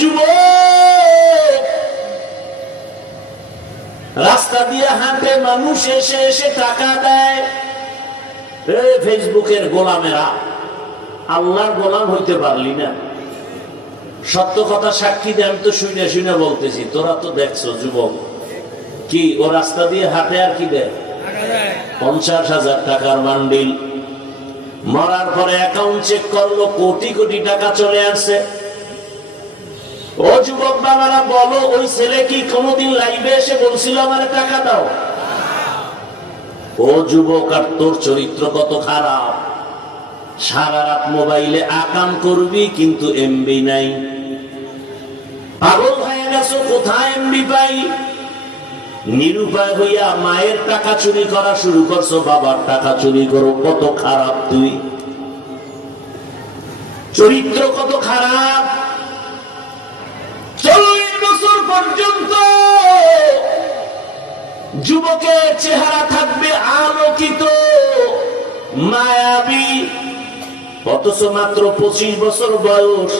যুবক রাস্তা দিয়ে হাঁটে, মানুষ এসে এসে টাকা দেয়। ফেসবুকের গোলামেরা, আল্লাহর গোলাম হইতে পারলি না? সত্য কথা সাক্ষী দেন তো, শুনে শুনে বলতেছি, তোরা তো দেখছো যুবক কি ও রাস্তা দিয়ে হাঁটে আর কি দেয়? 50,000 টাকার বান্ডিল। মরার পরে অ্যাকাউন্ট চেক করলো, কোটি কোটি টাকা চলে আসছে। ও যুবক বাবারা বলো, ওই ছেলে কি কোনোদিন লাইভে এসে বলছিল আমারে টাকা দাও? ও যুবক, আর তোর চরিত্র কত খারাপ! সারা রাত মোবাইলে আকাম করবি কিন্তু এমবি নাই। পাগল হয়ে গেছো, কোথায় এমবি পাই? নিরুপায় হইয়া মায়ের টাকা চুরি করা শুরু করছো, বাবার টাকা চুরি করো। কত খারাপ তুই! চরিত্র কত খারাপ! 40 বছর পর্যন্ত যুবকের চেহারা থাকবে আলোকিত, মায়াবী, অথচ মাত্র 25 বছর বয়স।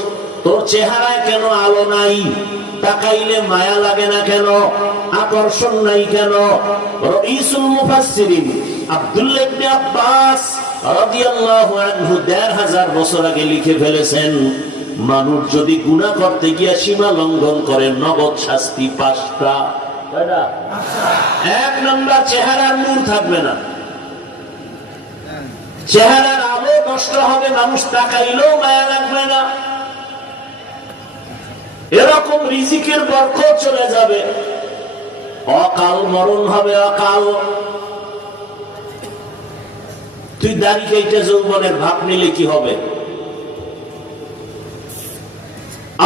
তোর চেহারায় কেন আলো নাই? তাকাইলে মায়া লাগে না কেন? আকর্ষণ নাই কেন? রাইসুল মুফাসসিরিন আব্দুল্লাহ ইবনে আব্বাস রাদিয়াল্লাহু আনহু 1500 বছর আগে লিখে ফেলেছেন, মানুষ যদি গুনাহ করতে গিয়ে সীমা লঙ্ঘন করে, নগদ শাস্তি 5টা। এক নম্বর, চেহারার নূর থাকবে না, চেহারার আলো নষ্ট হবে, মানুষ তাকাইলেও মায়া লাগবে না। এরকম রিজিকের বরকত চলে যাবে, অকাল মরণ হবে, অকাল। তুই দাড়ি কেটে যৌবনের ভাব নিলে কি হবে?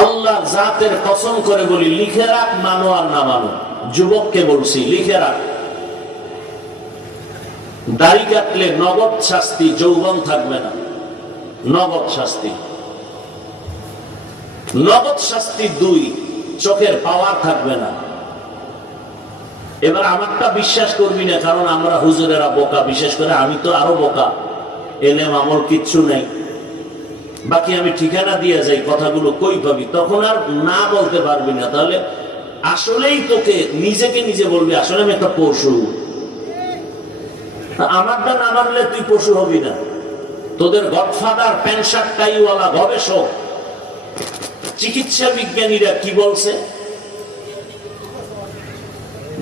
আল্লাহ জাতের কসম করে বলি, লিখে রাখ, মানো আর না মানো। যুবককে বলছি, লিখে রাখ, দাড়ি কাটলে নগদ শাস্তি, যৌবন থাকবে না। নগদ শাস্তি, নগদ শাস্তি 2, চোখের পাওয়ার থাকবে না। এবার আমারটা বিশ্বাস করবি না, কারণ আমরা হুজুরেরা বোকা, বিশেষ করে আমি তো আরো বোকা। এলেম আমল কিচ্ছু নেই, বাকি আমি ঠিকানা দিয়ে যাই, কথাগুলো কই পাবি? তখন আর না বলতে পারবি না। তাহলে আসলেই তোকে নিজেকে নিজে বলবি, আসলে আমি একটা পশু। আমারটা না মানলে তুই পশু হবি না। তোদের গডফাদার প্যান্ট শার্ট টাইওয়ালা গবেষক, চিকিৎসা বিজ্ঞানীরা কি বলছে?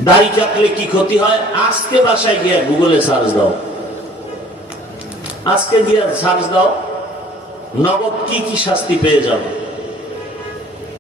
দাড়ি কাটলে কি ক্ষতি হয়? আজকে বাসায় গিয়ে গুগলে সার্চ দাও, আজকে গিয়ে সার্চ দাও, নগদ কি কি শাস্তি পেয়ে যাবে।